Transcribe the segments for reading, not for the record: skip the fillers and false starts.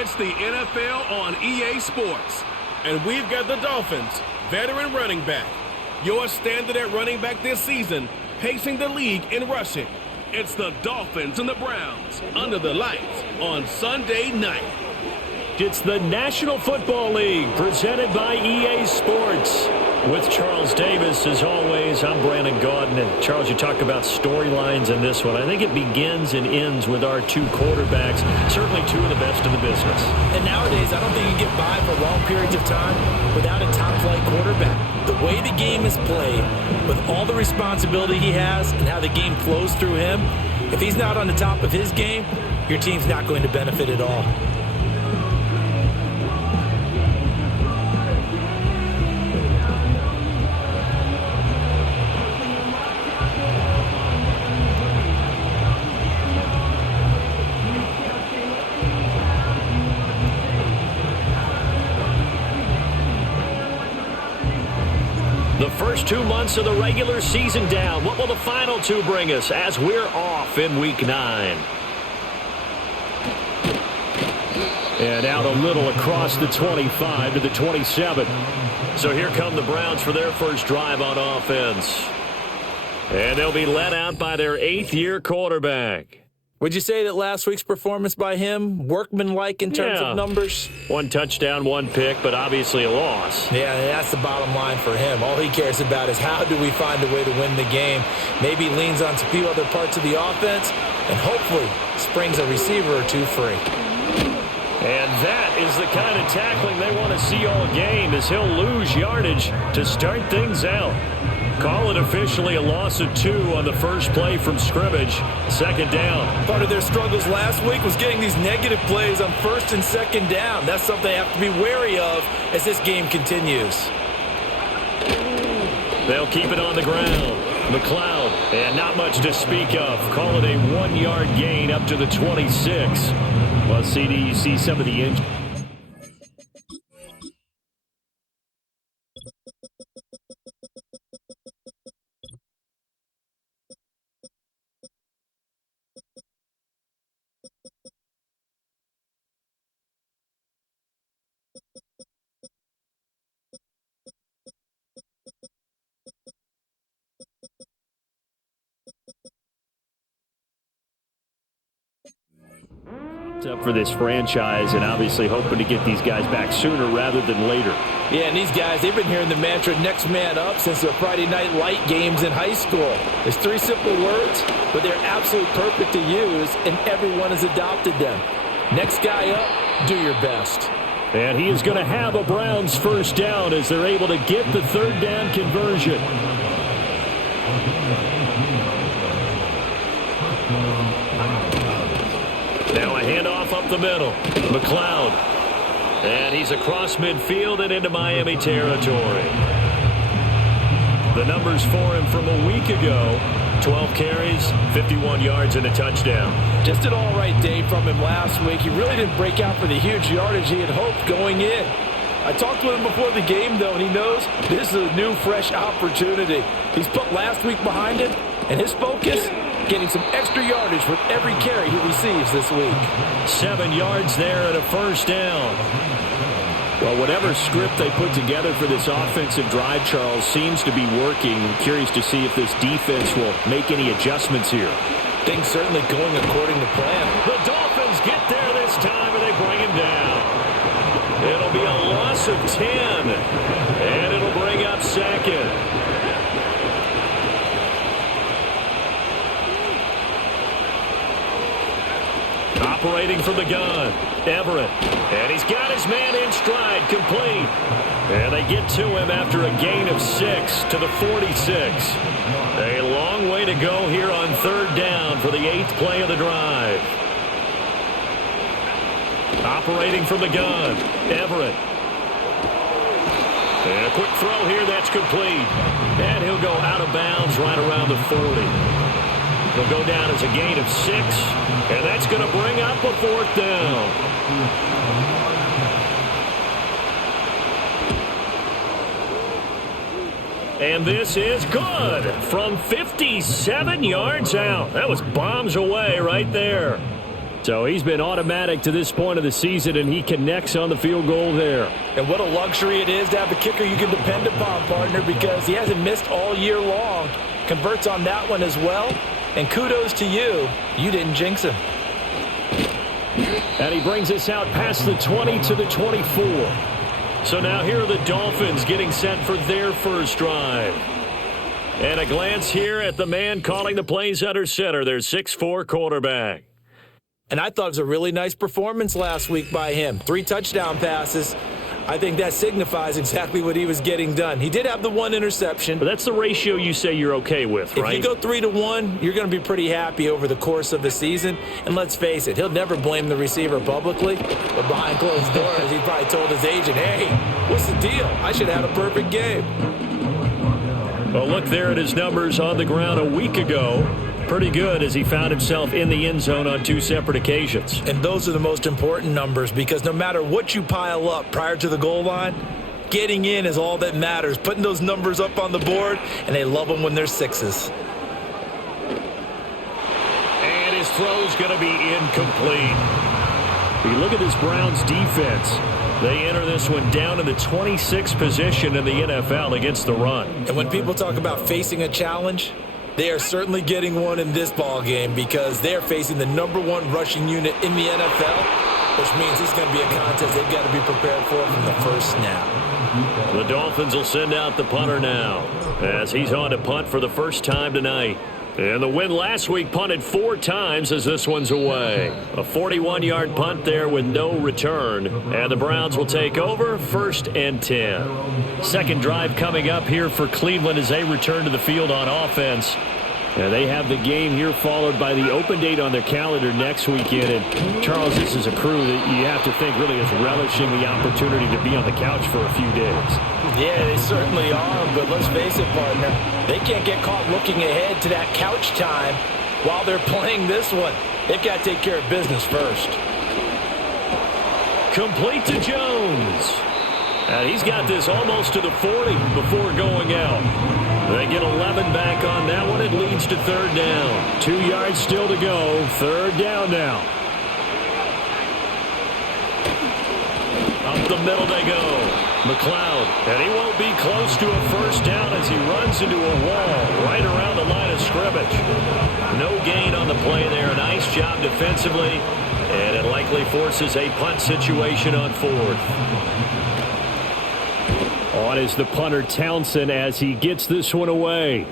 It's the NFL on EA Sports. And we've got the Dolphins, veteran running back. Your standard at running back this season, pacing the league in rushing. It's the Dolphins and the Browns under the lights on Sunday night. It's the National Football League presented by EA Sports. With Charles Davis, as always, I'm Brandon Gaudin. And Charles, you talk about storylines in this one. I think it begins and ends with our two quarterbacks, certainly two of the best in the business. And nowadays, I don't think you can get by for long periods of time without a top-flight quarterback. The way the game is played, with all the responsibility he has and how the game flows through him, if he's not on the top of his game, your team's not going to benefit at all. The first 2 months of the regular season down. What will the final two bring us as we're off in Week 9? And out a little across the 25 to the 27. So here come the Browns for their first drive on offense. And they'll be led out by their 8th-year quarterback. Would you say that last week's performance by him, workmanlike in terms of numbers? 1 touchdown, 1 pick, but obviously a loss. Yeah, that's the bottom line for him. All he cares about is how do we find a way to win the game. Maybe leans on a few other parts of the offense, and hopefully springs a receiver or two free. And that is the kind of tackling they want to see all game, as he'll lose yardage to start things out. Call it officially a loss of 2 on the first play from scrimmage. 2nd down. Part of their struggles last week was getting these negative plays on 1st and 2nd down. That's something they have to be wary of as this game continues. They'll keep it on the ground. McLeod, and not much to speak of. Call it a 1-yard gain up to the 26. Well, CD, you see some of the injuries. Up for this franchise, and obviously hoping to get these guys back sooner rather than later. Yeah, and these guys, they've been hearing the mantra next man up since the Friday night light games in high school. It's 3 simple words, but they're absolutely perfect to use, and everyone has adopted them. Next guy up, do your best. And he is going to have a Browns first down as they're able to get the 3rd down conversion. Now a handoff up the middle. McLeod. And he's across midfield and into Miami territory. The numbers for him from a week ago. 12 carries, 51 yards, and a touchdown. Just an all-right day from him last week. He really didn't break out for the huge yardage he had hoped going in. I talked with him before the game, though, and he knows this is a new, fresh opportunity. He's put last week behind him, and his focus, getting some extra yardage with every carry he receives this week. 7 yards there and a first down. Well, whatever script they put together for this offensive drive, Charles, seems to be working. I'm curious to see if this defense will make any adjustments here. Things certainly going according to plan. The Dolphins get there this time, and they bring him down. It'll be a loss of 10, and it'll bring up 2nd. Operating from the gun, Everett. And he's got his man in stride, complete. And they get to him after a gain of 6 to the 46. A long way to go here on 3rd down for the 8th play of the drive. Operating from the gun, Everett. And a quick throw here, that's complete. And he'll go out of bounds right around the 40. He'll go down as a gain of 6, and that's going to bring up a 4th down. And this is good from 57 yards out. That was bombs away right there. So he's been automatic to this point of the season, and he connects on the field goal there. And what a luxury it is to have a kicker you can depend upon, partner, because he hasn't missed all year long. Converts on that one as well. And kudos to you. You didn't jinx him. And he brings us out past the 20 to the 24. So now here are the Dolphins getting set for their first drive. And a glance here at the man calling the plays under center, their 6'4" quarterback. And I thought it was a really nice performance last week by him. 3 touchdown passes. I think that signifies exactly what he was getting done. He did have the 1 interception. But that's the ratio you say you're okay with, right? If you go 3-1, you're going to be pretty happy over the course of the season. And let's face it, he'll never blame the receiver publicly. But behind closed doors, he probably told his agent, hey, what's the deal? I should have had a perfect game. Well, look there at his numbers on the ground a week ago. Pretty good as he found himself in the end zone on 2 separate occasions. And those are the most important numbers because no matter what you pile up prior to the goal line, getting in is all that matters. Putting those numbers up on the board, and they love them when they're 6s. And his throw's going to be incomplete. You look at this Browns defense. They enter this one down in the 26th position in the NFL against the run. And when people talk about facing a challenge, they are certainly getting one in this ball game because they're facing the #1 rushing unit in the NFL, which means it's going to be a contest they've got to be prepared for from the first snap. The Dolphins will send out the punter now as he's on to punt for the first time tonight. And the win last week punted 4 times as this one's away. A 41-yard punt there with no return. And the Browns will take over 1st and 10. Second drive coming up here for Cleveland as they return to the field on offense. And they have the game here followed by the open date on their calendar next weekend. And Charles, this is a crew that you have to think really is relishing the opportunity to be on the couch for a few days. Yeah, they certainly are, but let's face it, partner. They can't get caught looking ahead to that couch time while they're playing this one. They've got to take care of business first. Complete to Jones. And he's got this almost to the 40 before going out. They get 11 back on that one. It leads to 3rd down. 2 yards still to go. 3rd down now. Up the middle they go. McLeod, and he won't be close to a first down as he runs into a wall right around the line of scrimmage. No gain on the play there. Nice job defensively, and it likely forces a punt situation on 4th. On is the punter Townsend as he gets this one away.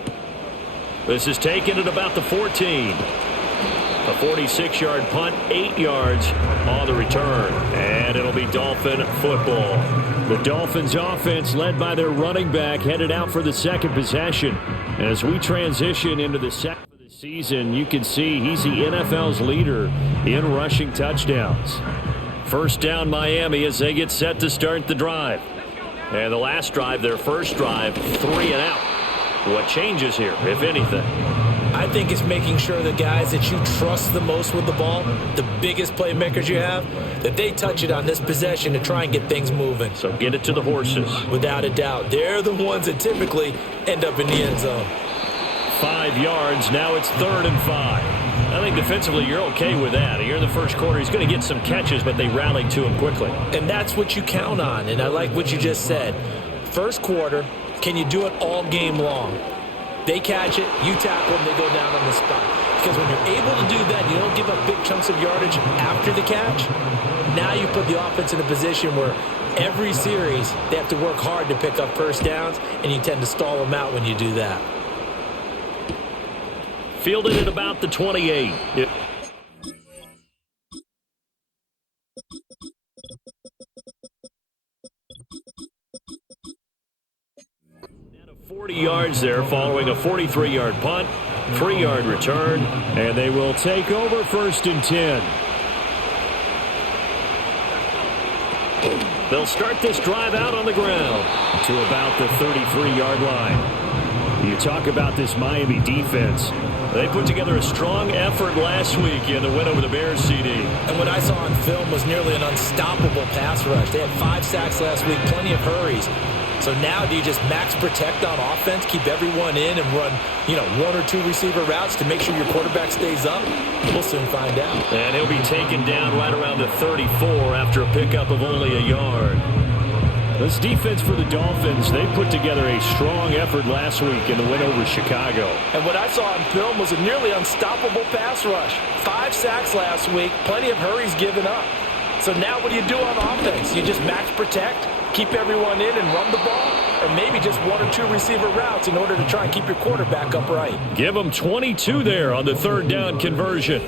This is taken at about the 14. A 46-yard punt, 8 yards on the return. And it'll be Dolphin football. The Dolphins offense led by their running back headed out for the second possession. As we transition into the second of the season, you can see he's the NFL's leader in rushing touchdowns. First down Miami as they get set to start the drive. And the last drive, their first drive, 3 and out. What changes here, if anything? I think it's making sure the guys that you trust the most with the ball, the biggest playmakers you have, that they touch it on this possession to try and get things moving. So get it to the horses. Without a doubt. They're the ones that typically end up in the end zone. 5 yards. Now it's 3rd and 5. I think defensively you're okay with that. Here in the first quarter, he's going to get some catches, but they rallied to him quickly. And that's what you count on, and I like what you just said. First quarter, can you do it all game long? They catch it, you tackle them, they go down on the spot. Because when you're able to do that, you don't give up big chunks of yardage after the catch. Now you put the offense in a position where every series they have to work hard to pick up first downs, and you tend to stall them out when you do that. Fielded at about the 28. Yep. 40 yards there following a 43-yard punt, 3-yard return, and they will take over 1st and 10. They'll start this drive out on the ground to about the 33-yard line. You talk about this Miami defense. They put together a strong effort last week in the win over the Bears, CD. And what I saw on film was nearly an unstoppable pass rush. They had 5 sacks last week, plenty of hurries. So now do you just max protect on offense, keep everyone in and run, one or two receiver routes to make sure your quarterback stays up? We'll soon find out. And he'll be taken down right around the 34 after a pickup of only a yard. This defense for the Dolphins, they put together a strong effort last week in the win over Chicago. And what I saw on film was a nearly unstoppable pass rush. 5 sacks last week, plenty of hurries given up. So now what do you do on offense? You just max protect, keep everyone in and run the ball, or maybe just 1 or 2 receiver routes in order to try and keep your quarterback upright. Give them 22 there on the third down conversion.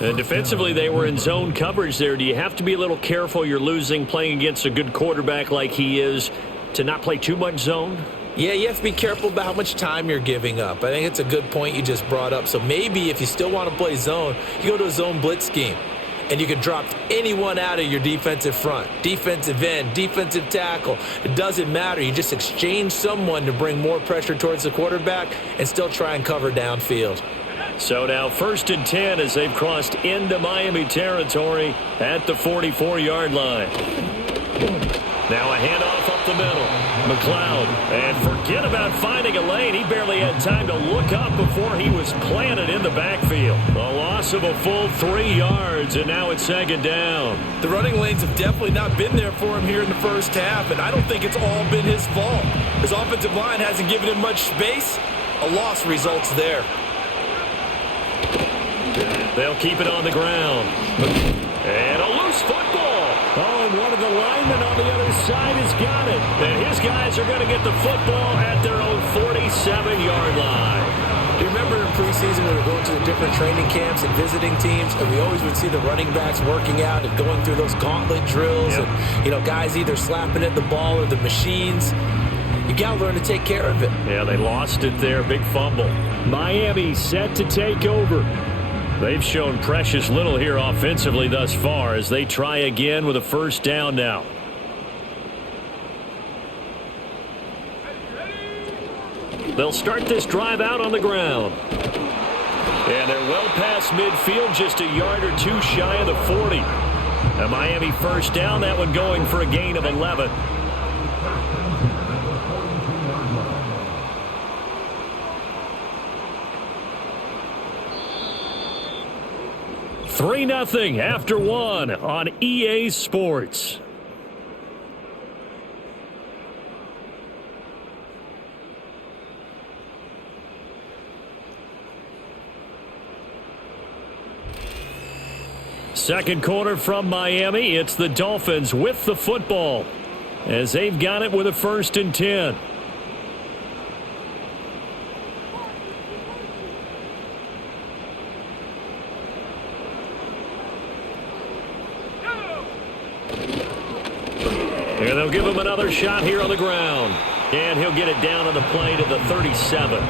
And defensively, they were in zone coverage there. Do you have to be a little careful you're losing playing against a good quarterback like he is to not play too much zone? Yeah, you have to be careful about how much time you're giving up. I think it's a good point you just brought up. So maybe if you still want to play zone, you go to a zone blitz scheme. And you can drop anyone out of your defensive front. Defensive end, defensive tackle. It doesn't matter. You just exchange someone to bring more pressure towards the quarterback and still try and cover downfield. So now 1st and 10 as they've crossed into Miami territory at the 44-yard line. Now a handoff up the middle. McLeod. And forget about finding a lane. He barely had time to look up before he was planted in the backfield. A loss of a full 3 yards, and now it's 2nd down. The running lanes have definitely not been there for him here in the first half, and I don't think it's all been his fault. His offensive line hasn't given him much space. A loss results there. They'll keep it on the ground. And a loose football. Oh, and one of the linemen on the other side has got it. And his guys are going to get the football at their own 47-yard line. Do you remember in preseason when we were going to the different training camps and visiting teams, and we always would see the running backs working out and going through those gauntlet drills, Yep. And, guys either slapping at the ball or the machines. You got to learn to take care of it. Yeah, they lost it there. Big fumble. Miami set to take over. They've shown precious little here offensively thus far as they try again with a 1st down now. They'll start this drive out on the ground. And they're well past midfield, just a yard or 2 shy of the 40. A Miami 1st down, that one going for a gain of 11. Three 3-0 after 1 on EA Sports. Second quarter from Miami. It's the Dolphins with the football as they've got it with a 1st and 10. And they'll give him another shot here on the ground. And he'll get it down on the play to the 37.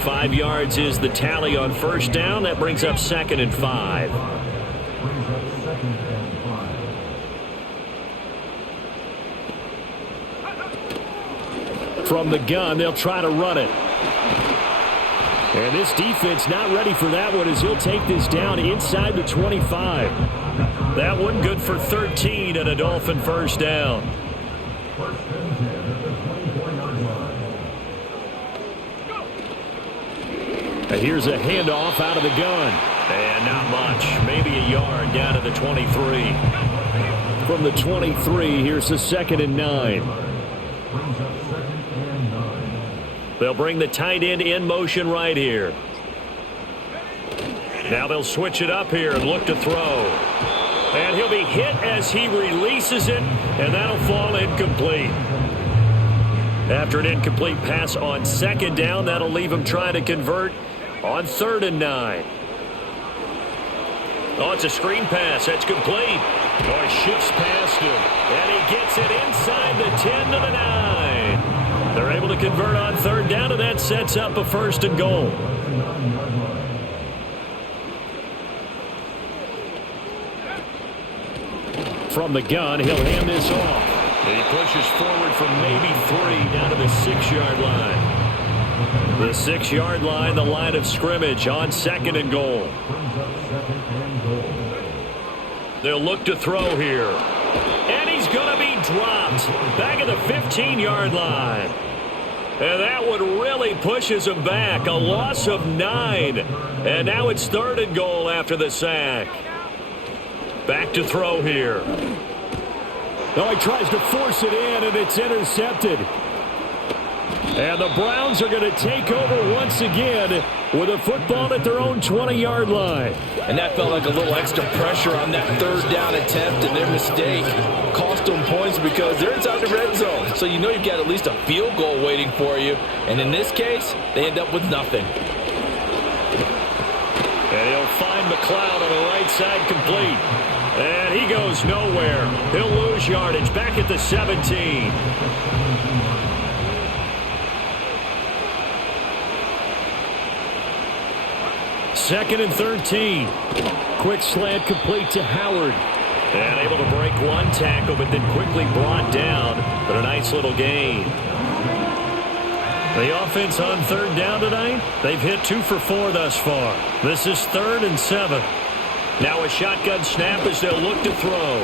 5 yards is the tally on 1st down. That brings up 2nd and 5. From the gun, they'll try to run it. And this defense not ready for that one as he'll take this down inside the 25. That one good for 13 and a Dolphin 1st down. And here's a handoff out of the gun. And not much. Maybe a yard down to the 23. From the 23, here's the 2nd and 9. They'll bring the tight end in motion right here. Now they'll switch it up here and look to throw. And he'll be hit as he releases it, and that'll fall incomplete. After an incomplete pass on 2nd down, that'll leave him trying to convert on 3rd and 9. Oh, it's a screen pass. That's complete. Oh, he shifts past him, and he gets it inside the 10 to the 9. They're able to convert on 3rd down, and that sets up a 1st and goal. From the gun, he'll hand this off. And he pushes forward from maybe 3 down to the 6-yard line. The 6-yard line, the line of scrimmage on 2nd and goal. They'll look to throw here. And he's going to be dropped. Back at the 15-yard line. And that one really pushes him back. A loss of 9. And now it's 3rd and goal after the sack. Back to throw here. Oh, he tries to force it in, and it's intercepted. And the Browns are going to take over once again with a football at their own 20-yard line. And that felt like a little extra pressure on that 3rd down attempt, and their mistake cost them points because they're inside the red zone. So you know you've got at least a field goal waiting for you. And in this case, they end up with nothing. And he'll find McLeod on the right side complete. And he goes nowhere. He'll lose yardage back at the 17. Second and 13. Quick slant complete to Howard. And able to break one tackle, but then quickly brought down. But a nice little gain. The offense on 3rd down tonight, they've hit 2 for 4 thus far. This is 3rd and 7. Now a shotgun snap as they'll look to throw.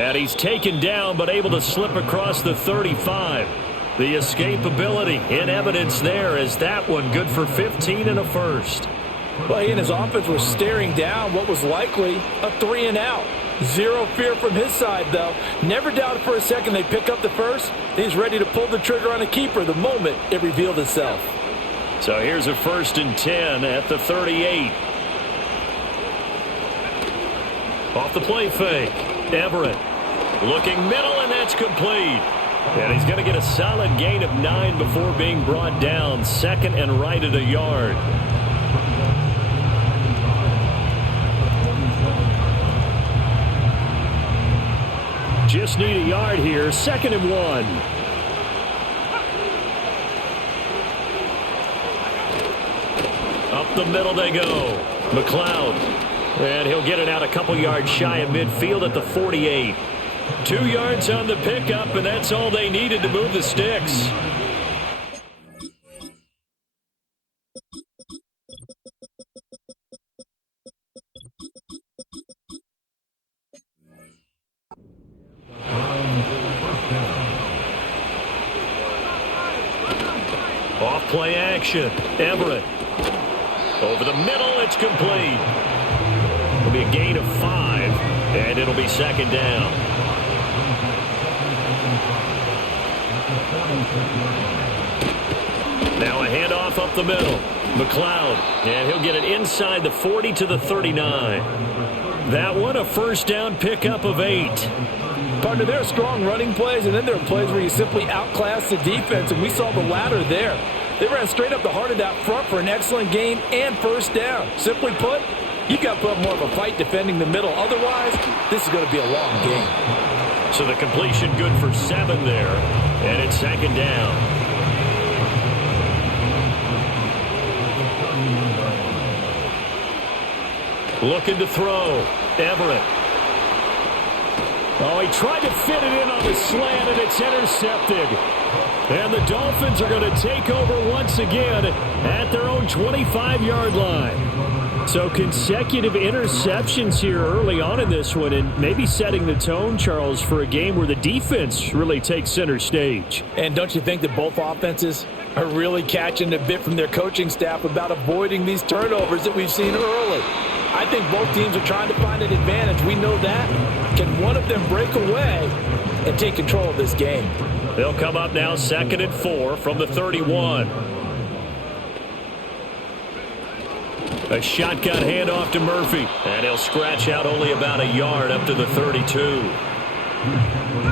And he's taken down, but able to slip across the 35. The escapability in evidence there as that one good for 15 and a first. Well, he and his offense were staring down what was likely a 3 and out. Zero fear from his side, though. Never doubted for a second they pick up the first. He's ready to pull the trigger on a keeper the moment it revealed itself. So here's a 1st and 10 at the 38. Off the play fake. Everett looking middle, and that's complete. And he's going to get a solid gain of 9 before being brought down. 2nd and right at a yard. Just need a yard here. 2nd and 1. Up the middle they go. McLeod. And he'll get it out a couple yards shy of midfield at the 48. 2 yards on the pickup, and that's all they needed to move the sticks. Off play action. Everett. Over the middle, it's complete. It'll be a gain of 5, and it'll be 2nd down. Now a handoff up the middle. McLeod, and he'll get it inside the 40 to the 39. That one a 1st down pickup of 8. Partner, there are strong running plays, and then there are plays where you simply outclass the defense, and we saw the latter there. They ran straight up the heart of that front for an excellent gain and 1st down. Simply put, you've got to put up more of a fight defending the middle. Otherwise, this is going to be a long game. So the completion good for 7 there, and it's 2nd down. Looking to throw. Everett. Oh, he tried to fit it in on the slant, and it's intercepted. And the Dolphins are going to take over once again at their own 25-yard line. So consecutive interceptions here early on in this one, and maybe setting the tone, Charles, for a game where the defense really takes center stage. And don't you think that both offenses are really catching a bit from their coaching staff about avoiding these turnovers that we've seen early? I think both teams are trying to find an advantage. We know that. Can one of them break away and take control of this game? They'll come up now 2nd and 4 from the 31. A shotgun handoff to Murphy. And he'll scratch out only about a yard up to the 32.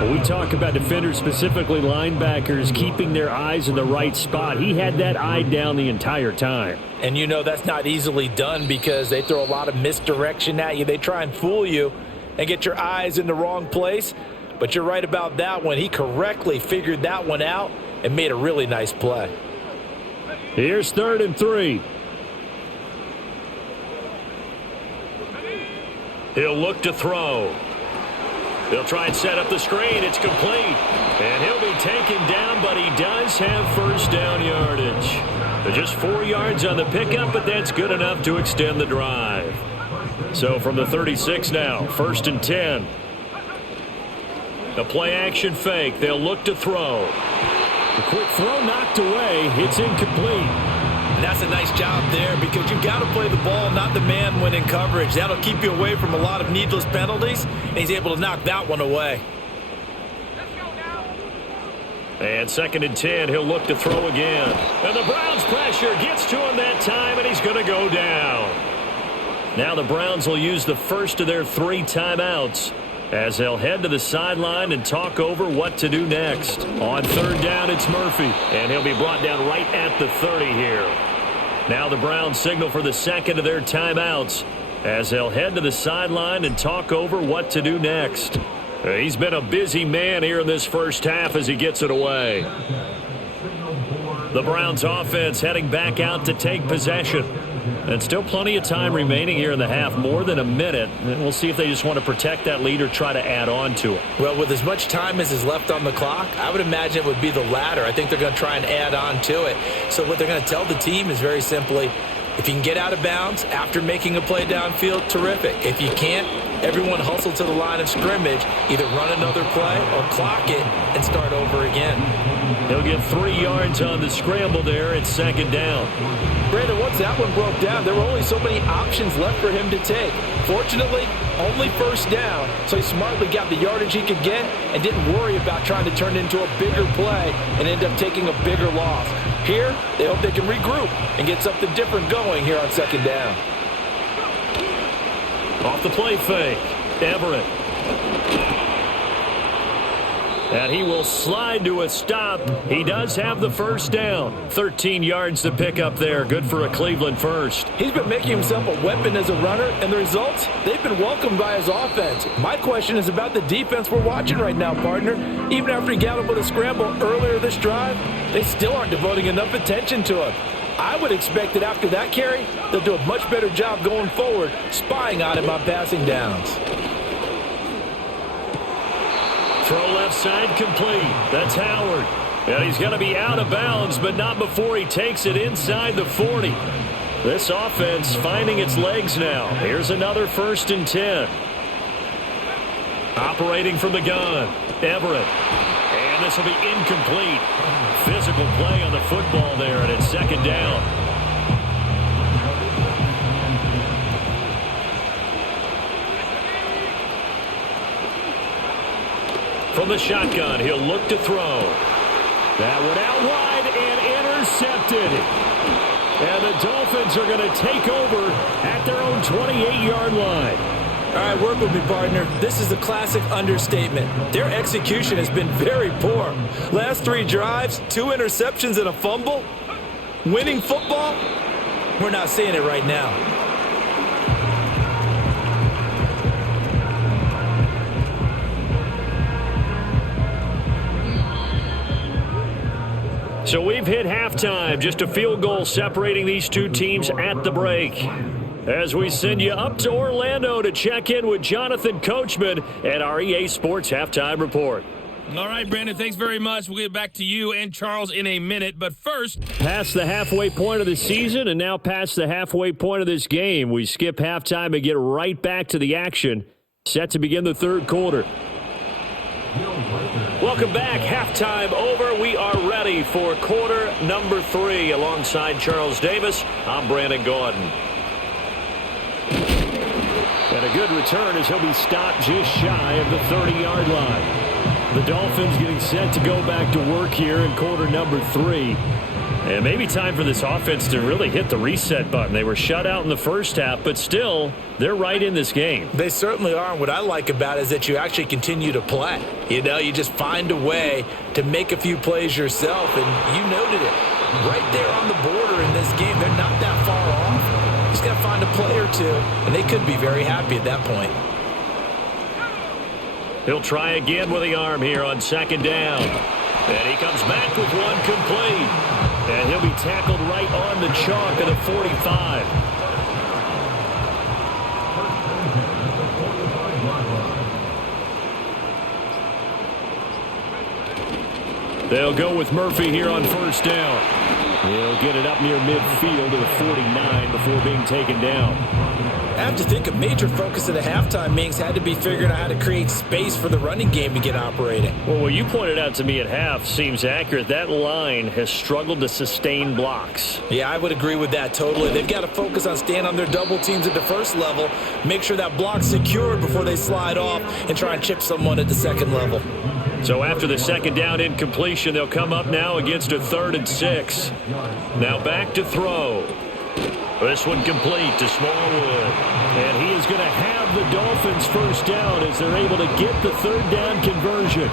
When we talk about defenders, specifically linebackers, keeping their eyes in the right spot, he had that eye down the entire time. And you know that's not easily done because they throw a lot of misdirection at you. They try and fool you and get your eyes in the wrong place. But you're right about that one. He correctly figured that one out and made a really nice play. Here's 3rd and 3. He'll look to throw. He'll try and set up the screen. It's complete. And he'll be taken down, but he does have 1st down yardage. Just 4 yards on the pickup, but that's good enough to extend the drive. So from the 36 now, 1st and 10. The play action fake. They'll look to throw. The quick throw knocked away. It's incomplete. And that's a nice job there because you've got to play the ball, not the man when in coverage. That'll keep you away from a lot of needless penalties, and he's able to knock that one away. And 2nd and 10, he'll look to throw again. And the Browns' pressure gets to him that time, and he's going to go down. Now the Browns will use the first of their 3 timeouts as they'll head to the sideline and talk over what to do next. On 3rd down, it's Murphy, and he'll be brought down right at the 30 here. Now the Browns signal for the 2nd of their timeouts as they'll head to the sideline and talk over what to do next. He's been a busy man here in this first half as he gets it away. The Browns offense heading back out to take possession. And still plenty of time remaining here in the half, more than a minute. And we'll see if they just want to protect that lead or try to add on to it. Well, with as much time as is left on the clock, I would imagine it would be the latter. I think they're going to try and add on to it. So what they're going to tell the team is very simply, if you can get out of bounds after making a play downfield, terrific. If you can't, everyone hustle to the line of scrimmage, either run another play or clock it and start over again. He'll get 3 yards on the scramble there at 2nd down. Brandon, once that one broke down, there were only so many options left for him to take. Fortunately, only 1st down, so he smartly got the yardage he could get and didn't worry about trying to turn it into a bigger play and end up taking a bigger loss. Here, they hope they can regroup and get something different going here on 2nd down. Off the play fake, Everett. And he will slide to a stop. He does have the 1st down. 13 yards to pick up there. Good for a Cleveland first. He's been making himself a weapon as a runner, and the results, they've been welcomed by his offense. My question is about the defense we're watching right now, partner. Even after he got him with a scramble earlier this drive, they still aren't devoting enough attention to him. I would expect that after that carry, they'll do a much better job going forward, spying on him on passing downs. Throw left side complete. That's Howard. And he's going to be out of bounds, but not before he takes it inside the 40. This offense finding its legs now. Here's another 1st and 10. Operating from the gun, Everett. And this will be incomplete. Physical play on the football there, and it's 2nd down. From the shotgun, he'll look to throw. That one out wide and intercepted. And the Dolphins are going to take over at their own 28-yard line. All right, work with me, partner. This is a classic understatement. Their execution has been very poor. Last 3 drives, 2 interceptions and a fumble. Winning football? We're not seeing it right now. So we've hit halftime. Just a field goal separating these 2 teams at the break. As we send you up to Orlando to check in with Jonathan Coachman at our EA Sports Halftime Report. All right, Brandon, thanks very much. We'll get back to you and Charles in a minute. But first, past the halfway point of the season and now past the halfway point of this game. We skip halftime and get right back to the action. Set to begin the 3rd quarter. Welcome back. Halftime over. We are ready for quarter number 3. Alongside Charles Davis, I'm Brandon Gordon. And a good return as he'll be stopped just shy of the 30-yard line. The Dolphins getting set to go back to work here in quarter number 3. And maybe time for this offense to really hit the reset button. They were shut out in the first half, but still, they're right in this game. They certainly are. And what I like about it is that you actually continue to play. You know, you just find a way to make a few plays yourself, and you noted it. Right there on the border in this game, they're not that far off. Just got to find a play or 2, and they could be very happy at that point. He'll try again with the arm here on 2nd down. And he comes back with one complete. And he'll be tackled right on the chalk of the 45. They'll go with Murphy here on 1st down. He'll get it up near midfield to the 49 before being taken down. I have to think a major focus of the halftime meetings had to be figuring out how to create space for the running game to get operating. Well, what you pointed out to me at half seems accurate. That line has struggled to sustain blocks. Yeah, I would agree with that totally. They've got to focus on staying on their double teams at the first level, make sure that block's secured before they slide off, and try and chip someone at the second level. So after the second down incompletion, they'll come up now against a 3rd and 6. Now back to throw. This one complete to Smallwood. And he is going to have the Dolphins first down as they're able to get the 3rd down conversion.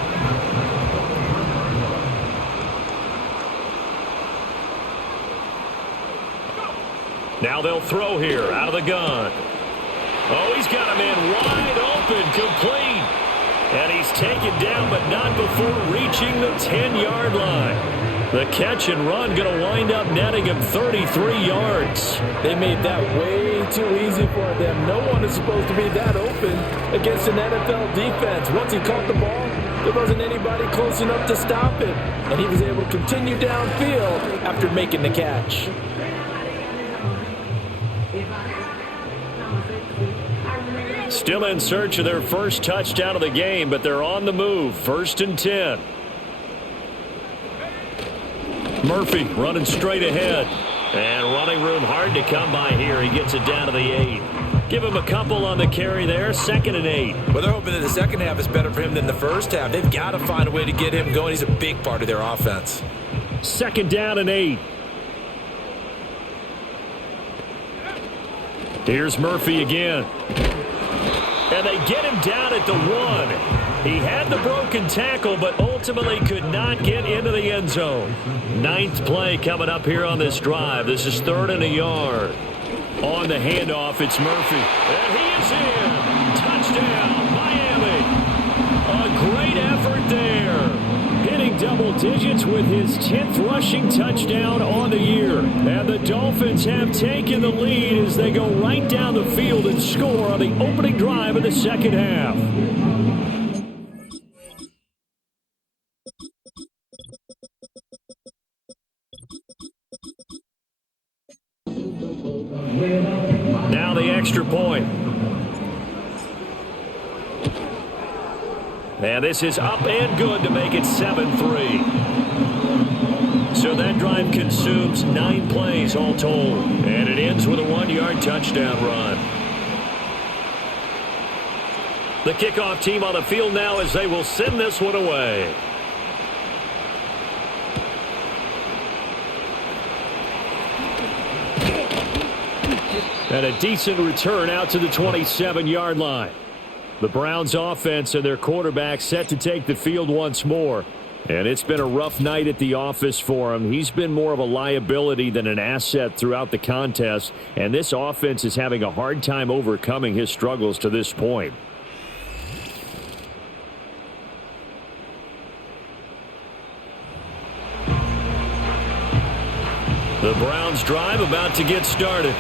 Now they'll throw here out of the gun. Oh, he's got a man wide open, complete. And he's taken down, but not before reaching the 10-yard line. The catch and run going to wind up netting him 33 yards. They made that way too easy for them. No one is supposed to be that open against an NFL defense. Once he caught the ball, there wasn't anybody close enough to stop him. And he was able to continue downfield after making the catch. Still in search of their first touchdown of the game, but they're on the move. 1st and 10. Murphy running straight ahead. And running room hard to come by here. He gets it down to the 8. Give him a couple on the carry there. 2nd and 8. Well, they're hoping that the second half is better for him than the first half. They've got to find a way to get him going. He's a big part of their offense. 2nd down and 8. Here's Murphy again. And they get him down at the 1. He had the broken tackle, but ultimately could not get into the end zone. 9th play coming up here on this drive. This is 3rd and a yard. On the handoff, it's Murphy. And he is in. Touchdown, Miami. A great effort there. Hitting double digits with his 10th rushing touchdown on the year. And the Dolphins have taken the lead as they go right down the field and score on the opening drive of the second half. Now the extra point. And this is up and good to make it 7-3. So that drive consumes 9 plays all told. And it ends with a 1-yard touchdown run. The kickoff team on the field now as they will send this one away. And a decent return out to the 27-yard line. The Browns offense and their quarterback set to take the field once more. And it's been a rough night at the office for him. He's been more of a liability than an asset throughout the contest. And this offense is having a hard time overcoming his struggles to this point. The Browns drive about to get started.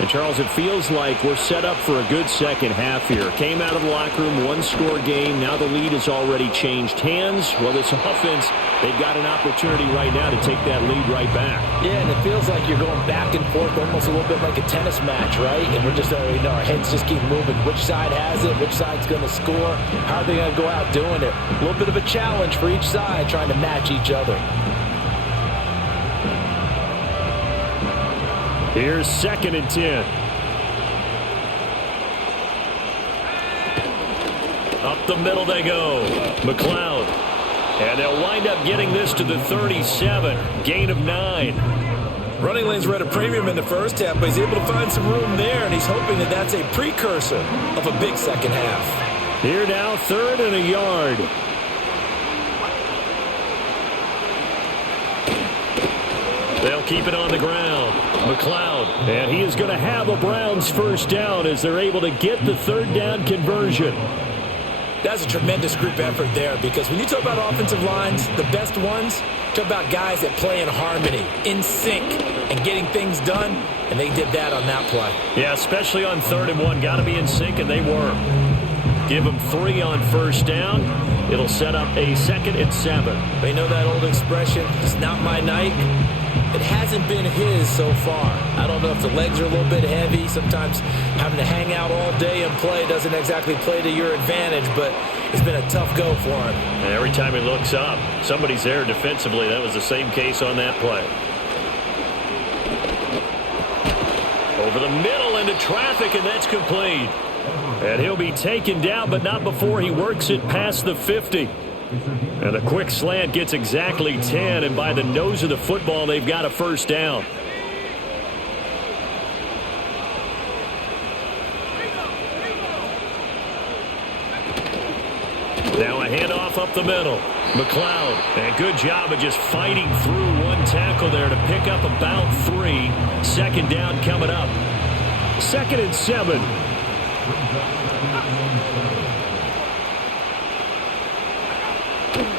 And, Charles, it feels like we're set up for a good second half here. Came out of the locker room, 1-score game. Now the lead has already changed hands. Well, this offense, they've got an opportunity right now to take that lead right back. Yeah, and it feels like you're going back and forth almost a little bit like a tennis match, right? And we're just, our heads just keep moving. Which side has it? Which side's going to score? How are they going to go out doing it? A little bit of a challenge for each side trying to match each other. Here's 2nd and 10. Up the middle they go. McLeod. And they'll wind up getting this to the 37. Gain of 9. Running lanes were at a premium in the first half, but he's able to find some room there, and he's hoping that that's a precursor of a big second half. Here now, 3rd and a yard. They'll keep it on the ground. McLeod. And he is going to have a Browns first down as they're able to get the 3rd down conversion. That's a tremendous group effort there, because when you talk about offensive lines, the best ones, talk about guys that play in harmony, in sync, and getting things done, and they did that on that play. Yeah, especially on 3rd and 1. Got to be in sync, and they were. Give them 3 on first down. It'll set up a 2nd and 7. They know that old expression, it's not my night. it hasn't been his so far. I don't know if the legs are a little bit heavy. Sometimes having to hang out all day and play doesn't exactly play to your advantage, but it's been a tough go for him. And every time he looks up, somebody's there defensively. That was the same case on that play. Over the middle into traffic, and that's complete. And he'll be taken down, but not before he works it past the 50. And a quick slant gets exactly 10, and by the nose of the football, they've got a first down. Now a handoff up the middle. McLeod, and good job of just fighting through one tackle there to pick up about 3. Second down coming up. 2nd and 7.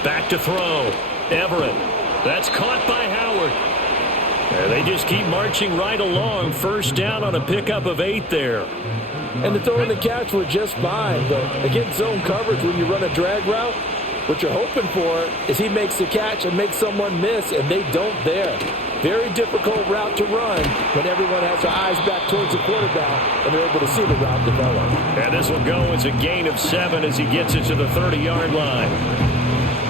Back to throw. Everett. That's caught by Howard. And they just keep marching right along. First down on a pickup of 8 there. And the throw and the catch were just fine. But against zone coverage, when you run a drag route, what you're hoping for is he makes the catch and makes someone miss, and they don't there. Very difficult route to run when everyone has their eyes back towards the quarterback and they're able to see the route develop. And this will go as a gain of 7 as he gets it to the 30-yard line.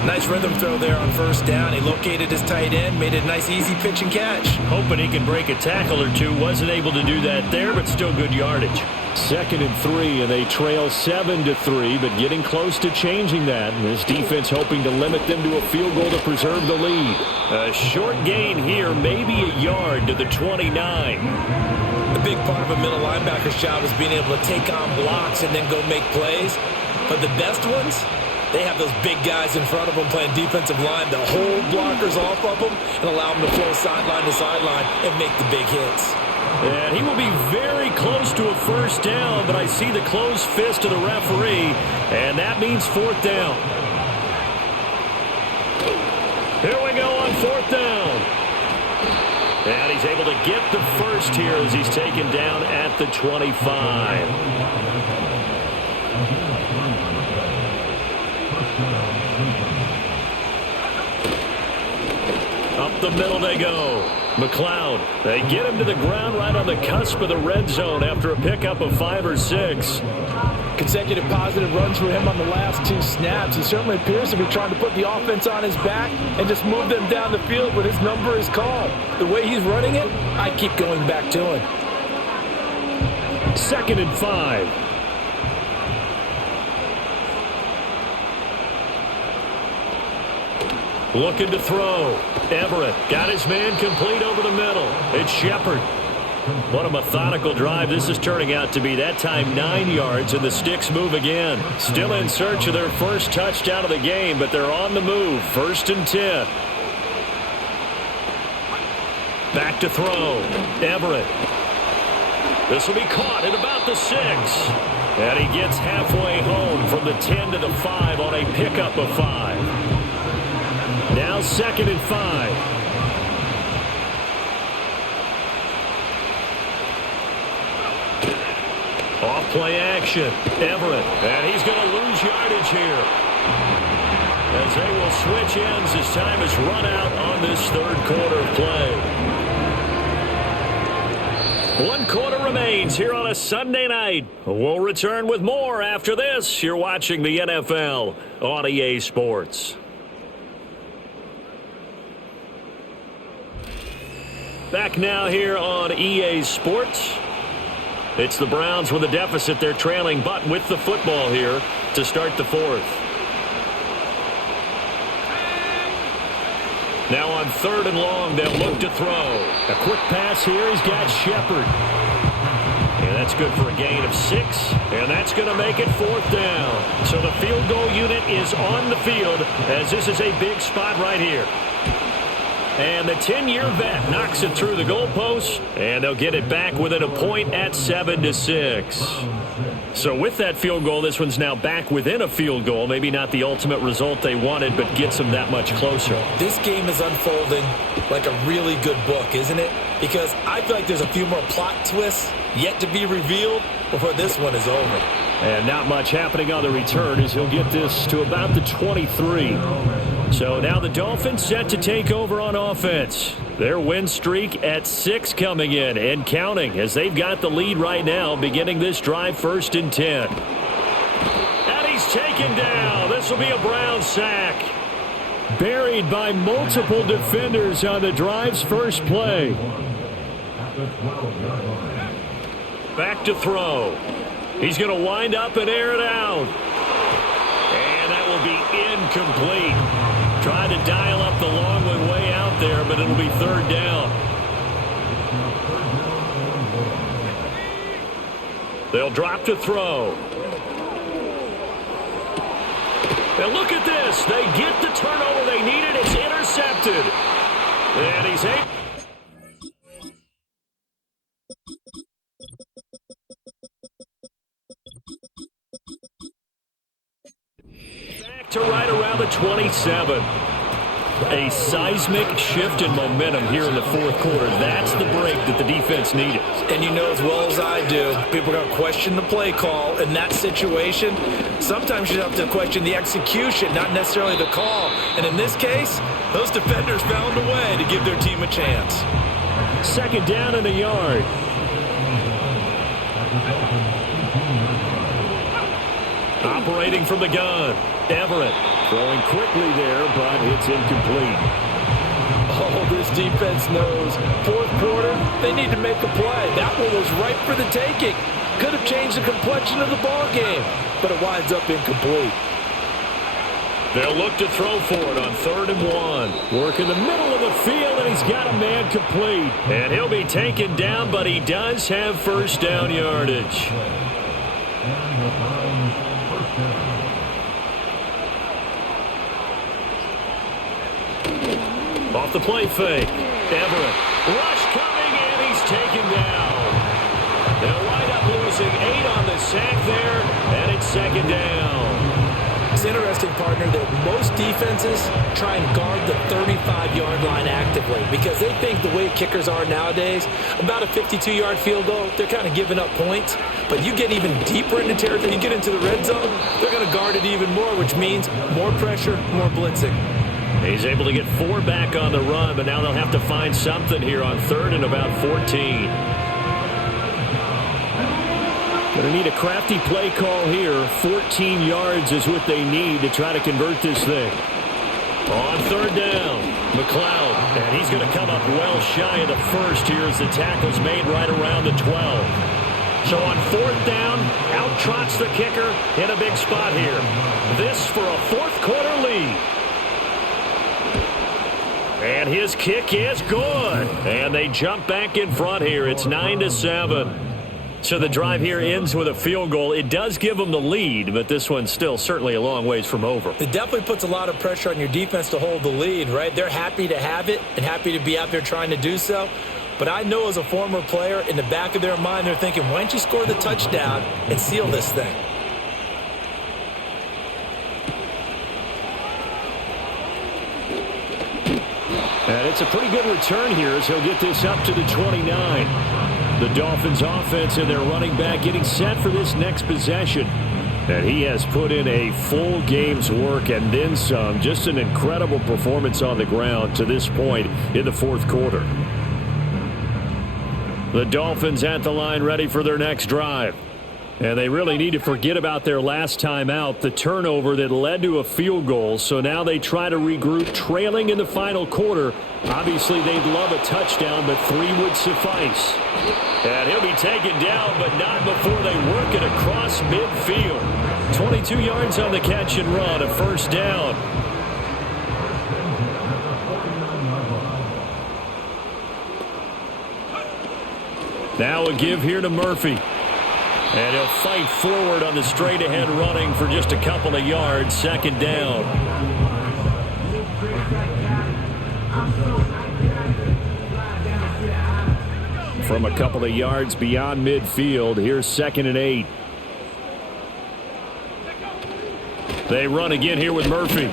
Nice rhythm throw there on first down. He located his tight end, made it a nice easy pitch and catch. Hoping he can break a tackle or two. Wasn't able to do that there, but still good yardage. 2nd and 3, and they trail 7-3, but getting close to changing that. And this defense hoping to limit them to a field goal to preserve the lead. A short gain here, maybe a yard to the 29. The big part of a middle linebacker's job is being able to take on blocks and then go make plays. But the best ones, they have those big guys in front of them playing defensive line to hold blockers off of them and allow them to flow sideline to sideline and make the big hits. And he will be very close to a first down, but I see the closed fist of the referee, and that means 4th down. Here we go on 4th down. And he's able to get the first here as he's taken down at the 25. Up the middle they go. McLeod, they get him to the ground right on the cusp of the red zone after a pickup of 5 or 6. Consecutive positive runs for him on the last 2 snaps. He certainly appears to be trying to put the offense on his back and just move them down the field when his number is called. The way he's running it, I keep going back to him. 2nd and 5. Looking to throw. Everett got his man complete over the middle. It's Shepard. What a methodical drive this is turning out to be. That time 9 yards, and the sticks move again. Still in search of their first touchdown of the game, but they're on the move. 1st and 10. Back to throw. Everett. This will be caught at about the 6. And he gets halfway home from the 10 to the 5 on a pickup of 5. Now 2nd and 5. Off play action. Everett. And he's going to lose yardage here. As they will switch ends as time is run out on this 3rd quarter of play. 1 quarter remains here on a Sunday night. We'll return with more after this. You're watching the NFL on EA Sports. Back now here on EA Sports. It's the Browns with a deficit. They're trailing, but with the football here to start the 4th. Now on 3rd and long, they'll look to throw. A quick pass here. He's got Shepard. And that's good for a gain of 6. And that's going to make it 4th down. So the field goal unit is on the field as this is a big spot right here. And the 10-year vet knocks it through the goalpost, and they'll get it back within a point at 7-6. So with that field goal, this one's now back within a field goal. Maybe not the ultimate result they wanted, but gets them that much closer. This game is unfolding like a really good book, isn't it? Because I feel like there's a few more plot twists yet to be revealed before this one is over. And not much happening on the return as he'll get this to about the 23. So now the Dolphins set to take over on offense. Their win streak at 6 coming in and counting as they've got the lead right now beginning this drive 1st and 10. And he's taken down. This will be a Brown sack. Buried by multiple defenders on the drive's first play. Back to throw. He's going to wind up and air it out. And that will be incomplete. Tried to dial up the long one way out there, but it'll be 3rd down. They'll drop to throw. And look at this. They get the turnover they needed. It's intercepted. And he's able. Back to right around the 27. A seismic shift in momentum here in the 4th quarter. That's the break that the defense needed. And you know as well as I do, people are going to question the play call in that situation. Sometimes you have to question the execution, not necessarily the call. And in this case, those defenders found a way to give their team a chance. 2nd down and a yard. Operating from the gun, Everett. Throwing quickly there, but it's incomplete. Oh, this defense knows. 4th quarter, they need to make a play. That one was ripe for the taking. Could have changed the complexion of the ball game, but it winds up incomplete. They'll look to throw for it on 3rd and 1. Work in the middle of the field, and he's got a man complete. And he'll be taken down, but he does have 1st down yardage. Off the play fake. Everett. Rush coming, and he's taken down. They'll wind up losing 8 on the sack there, and it's 2nd down. It's interesting, partner, that most defenses try and guard the 35-yard line actively because they think the way kickers are nowadays, about a 52-yard field goal, they're kind of giving up points. But you get even deeper into territory, you get into the red zone, they're going to guard it even more, which means more pressure, more blitzing. He's able to get 4 back on the run, but now they'll have to find something here on 3rd and about 14. Going to need a crafty play call here. 14 yards is what they need to try to convert this thing. On 3rd down, McLeod, and he's going to come up well shy of the 1st here as the tackle's made right around the 12. So on 4th down, out trots the kicker in a big spot here. This for a 4th quarter lead. And his kick is good. And they jump back in front here. It's 9-7. So the drive here ends with a field goal. It does give them the lead, but this one's still certainly a long ways from over. It definitely puts a lot of pressure on your defense to hold the lead, right? They're happy to have it and happy to be out there trying to do so. But I know as a former player, in the back of their mind, they're thinking, why don't you score the touchdown and seal this thing? And it's a pretty good return here as he'll get this up to the 29. The Dolphins offense and their running back getting set for this next possession. And he has put in a full game's work and then some. Just an incredible performance on the ground to this point in the 4th quarter. The Dolphins at the line ready for their next drive. And they really need to forget about their last time out, the turnover that led to a field goal. So now they try to regroup, trailing in the final quarter. Obviously, they'd love a touchdown, but 3 would suffice. And he'll be taken down, but not before they work it across midfield. 22 yards on the catch and run, a 1st down. Now a give here to Murphy. And he'll fight forward on the straight-ahead running for just a couple of yards. 2nd down. From a couple of yards beyond midfield, here's 2nd and 8. They run again here with Murphy.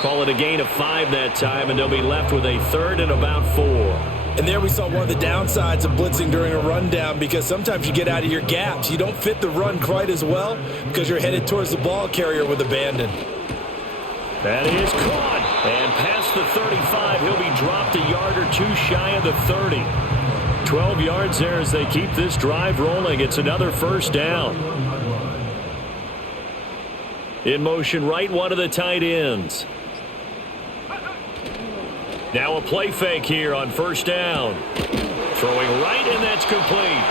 Call it a gain of 5 that time, and they'll be left with a 3rd and about 4. And there we saw one of the downsides of blitzing during a rundown because sometimes you get out of your gaps. You don't fit the run quite as well because you're headed towards the ball carrier with abandon. That is caught and past the 35. He'll be dropped a yard or two shy of the 30. 12 yards there as they keep this drive rolling. It's another first down. In motion, right one of the tight ends. Now a play fake here on first down. Throwing right, and that's complete.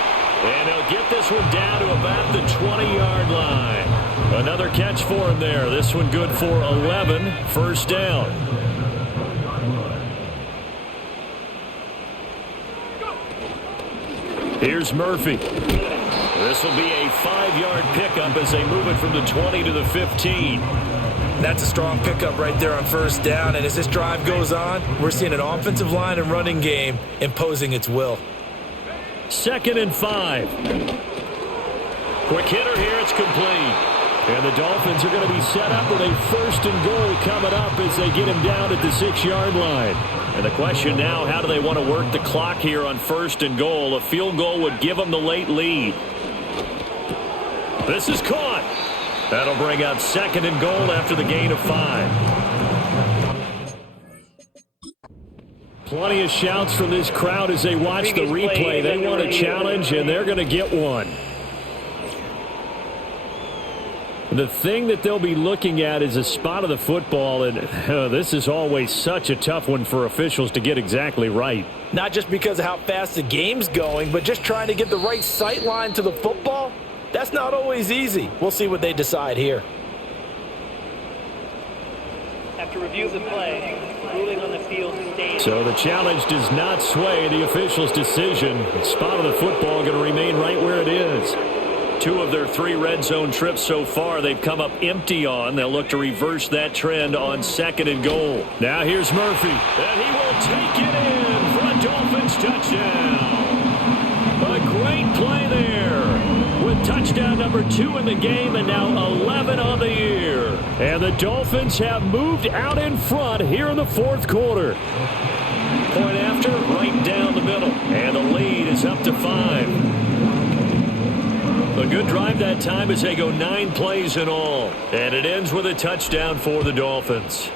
And they'll get this one down to about the 20-yard line. Another catch for him there. This one good for 11. First down. Here's Murphy. This will be a 5-yard pickup as they move it from the 20 to the 15. That's a strong pickup right there on first down. And as this drive goes on, we're seeing an offensive line and running game imposing its will. 2nd and 5. Quick hitter here. It's complete. And the Dolphins are going to be set up with a 1st and goal coming up as they get him down at the 6-yard line. And the question now, how do they want to work the clock here on 1st and goal? A field goal would give them the late lead. This is caught. That'll bring out 2nd and goal after the gain of 5. Plenty of shouts from this crowd as they watch the replay. They want a challenge, and they're going to get one. The thing that they'll be looking at is a spot of the football, and this is always such a tough one for officials to get exactly right. Not just because of how fast the game's going, but just trying to get the right sight line to the football. That's not always easy. We'll see what they decide here. After review of the play, ruling on the field stays. So the challenge does not sway the official's decision. The spot of the football going to remain right where it is. 2 of their 3 red zone trips so far they've come up empty on. They'll look to reverse that trend on 2nd and goal. Now here's Murphy. And he will take it in for a Dolphins touchdown. A great play there with touchdown number 2 in the game and now 11 on the year. And the Dolphins have moved out in front here in the 4th quarter. Point after, right down the middle. And the lead is up to 5. A good drive that time as they go 9 plays in all. And it ends with a touchdown for the Dolphins.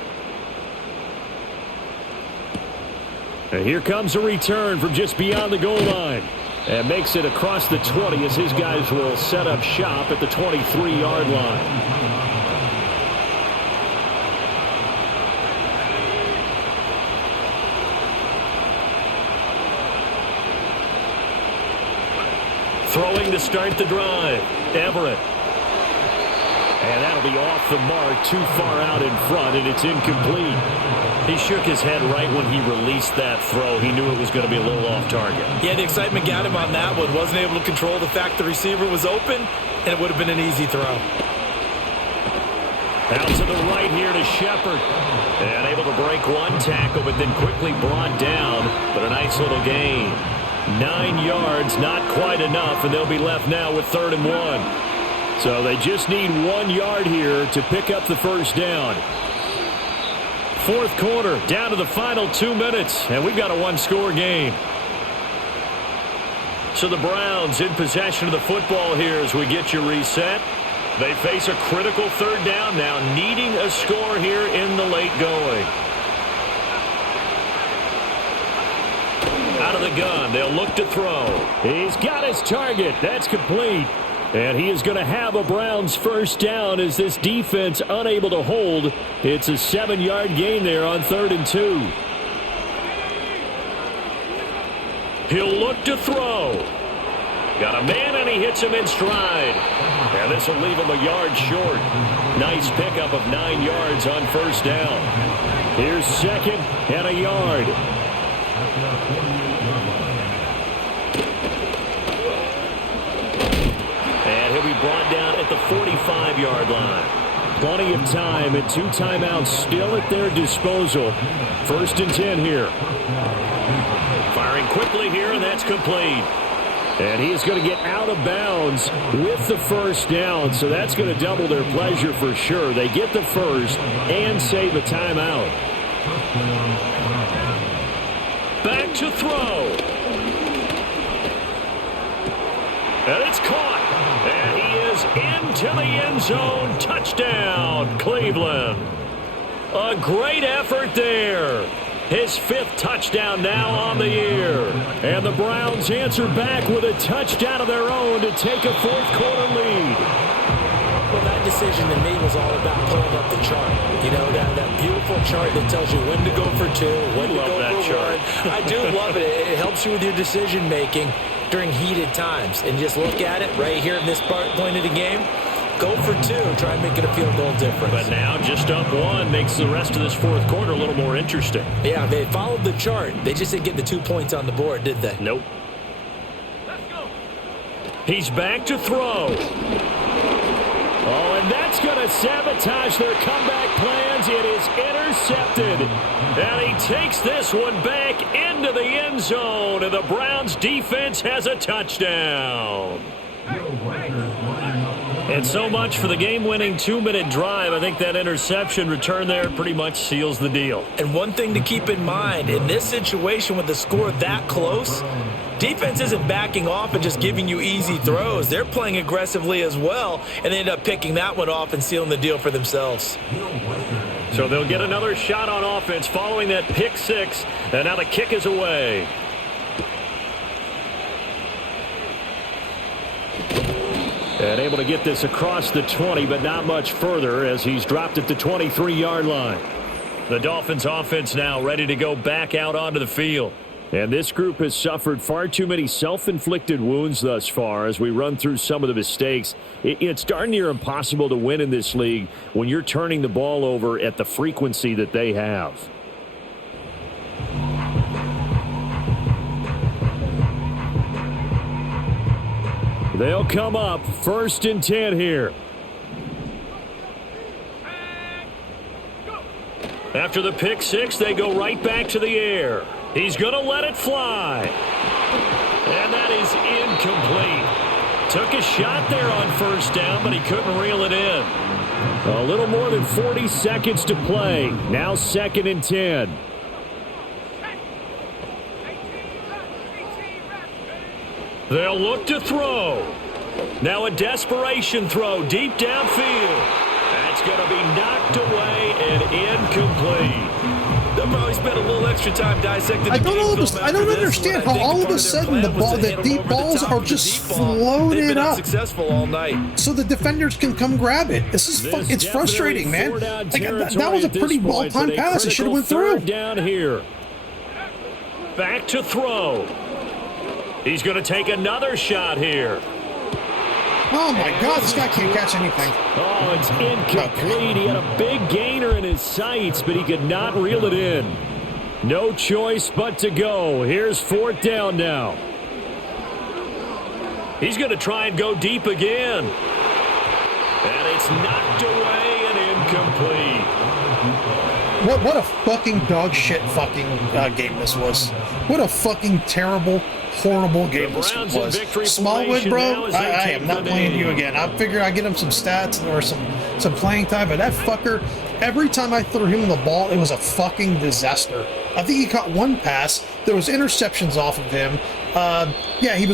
And here comes a return from just beyond the goal line. And makes it across the 20 as his guys will set up shop at the 23-yard line. Throwing to start the drive. Everett. And that'll be off the mark, too far out in front, and it's incomplete. He shook his head right when he released that throw. He knew it was going to be a little off target. Yeah, the excitement got him on that one. Wasn't able to control the fact the receiver was open, and it would have been an easy throw. Out to the right here to Shepard. And able to break one tackle, but then quickly brought down. But a nice little gain. 9 yards, not quite enough, and they'll be left now with 3rd and 1. So they just need 1 yard here to pick up the first down. 4th quarter, down to the final 2 minutes, and we've got a 1-score game. So the Browns in possession of the football here as we get you reset. They face a critical 3rd down now, needing a score here in the late going. Out of the gun, they'll look to throw. He's got his target. That's complete. And he is going to have a Browns first down as this defense unable to hold. It's a 7-yard gain there on 3rd and 2. He'll look to throw. Got a man and he hits him in stride. And this will leave him a yard short. Nice pickup of 9 yards on first down. Here's 2nd and a yard. And he'll be brought down at the 45-yard line. Plenty of time and 2 timeouts still at their disposal. 1st and 10 here. Firing quickly here, and that's complete. And he is going to get out of bounds with the first down, so that's going to double their pleasure for sure. They get the first and save a timeout. Back to throw. And it's caught. And he is into the end zone. Touchdown, Cleveland. A great effort there. His 5th touchdown now on the year. And the Browns answer back with a touchdown of their own to take a 4th-quarter lead. Well, that decision to me was all about pulling up the chart. You know, that beautiful chart that tells you when to go for 2, when to go for 1. I do love it. It helps you with your decision-making during heated times. And just look at it right here in this point of the game. Go for 2. Try and make it a field goal difference. But now just up 1 makes the rest of this 4th quarter a little more interesting. Yeah, they followed the chart. They just didn't get the 2 points on the board, did they? Nope. He's back to throw. Oh, and that's going to sabotage their comeback plans. It is intercepted. And he takes this one back into the end zone. And the Browns defense has a touchdown. And so much for the game-winning 2-minute drive. I think that interception return there pretty much seals the deal. And one thing to keep in mind, in this situation with the score that close, defense isn't backing off and just giving you easy throws. They're playing aggressively as well, and they end up picking that one off and sealing the deal for themselves. So they'll get another shot on offense following that pick 6, and now the kick is away. And able to get this across the 20, but not much further as he's dropped at the 23-yard line. The Dolphins offense now ready to go back out onto the field. And this group has suffered far too many self-inflicted wounds thus far as we run through some of the mistakes. It's darn near impossible to win in this league when you're turning the ball over at the frequency that they have. They'll come up 1st and 10 here. After the pick 6, they go right back to the air. He's going to let it fly. And that is incomplete. Took a shot there on 1st down, but he couldn't reel it in. A little more than 40 seconds to play. Now 2nd and 10. They'll look to throw. Now a desperation throw deep downfield. That's going to be knocked away and incomplete. They'll probably spend a little extra time dissecting the game. I don't understand how all of a sudden the deep balls are just floated up. Successful all night. So the defenders can come grab it. It's frustrating, man. That was a pretty well-timed pass. It should have went through. Down here. Back to throw. He's going to take another shot here. Oh, my God. This guy can't catch anything. Oh, it's incomplete. He had a big gainer in his sights, but he could not reel it in. No choice but to go. Here's 4th down now. He's going to try and go deep again. And it's knocked away and incomplete. What a fucking dog shit fucking game this was. What a fucking terrible, horrible game this was. Smallwood, bro, I am not playing you again. I figured I'd get him some stats or some playing time, but that fucker, every time I threw him the ball, it was a fucking disaster. I think he caught 1 pass. There was interceptions off of him. Yeah, he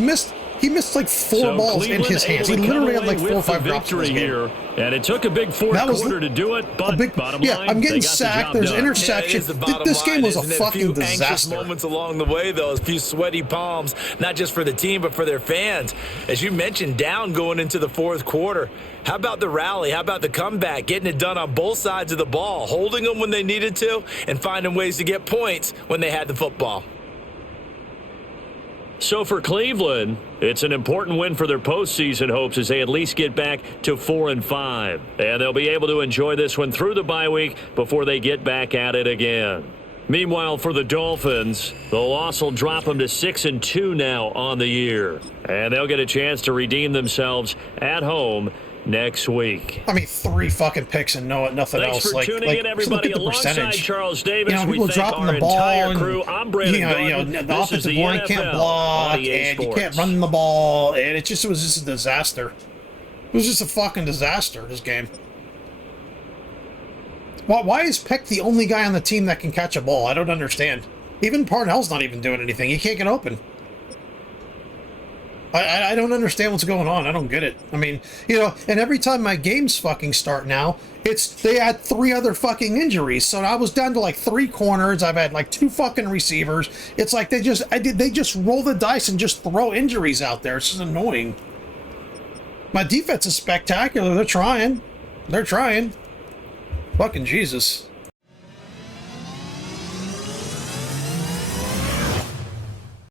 missed like 4 balls in his hands. He literally had like 4 or 5 drops in this game. Here, and it took a big 4th quarter to do it, but bottom line, I'm getting sacked. There's interception. This game was a fucking disaster. Anxious moments along the way, though. A few sweaty palms, not just for the team, but for their fans. As you mentioned, down going into the 4th quarter. How about the rally? How about the comeback? Getting it done on both sides of the ball, holding them when they needed to, and finding ways to get points when they had the football. So for Cleveland, it's an important win for their postseason hopes as they at least get back to 4-5. And they'll be able to enjoy this one through the bye week before they get back at it again. Meanwhile, for the Dolphins, the loss will drop them to 6-2 now on the year. And they'll get a chance to redeem themselves at home next week. I mean, 3 fucking picks and nothing else. Thanks for tuning in, everybody. Look at the percentage. Charles Davis, you know, people dropping the ball, crew. I'm Brandon Gordon. The offensive line can't block, and you can't run the ball, and it was just a disaster. It was just a fucking disaster, this game. Why is Peck the only guy on the team that can catch a ball? I don't understand. Even Parnell's not even doing anything. He can't get open. I don't understand what's going on. I don't get it. I mean, you know, and every time my games fucking start now, they add 3 other fucking injuries. So I was down to like 3 corners. I've had like 2 fucking receivers. It's like they just roll the dice and just throw injuries out there. It's just annoying. My defense is spectacular. They're trying. Fucking Jesus.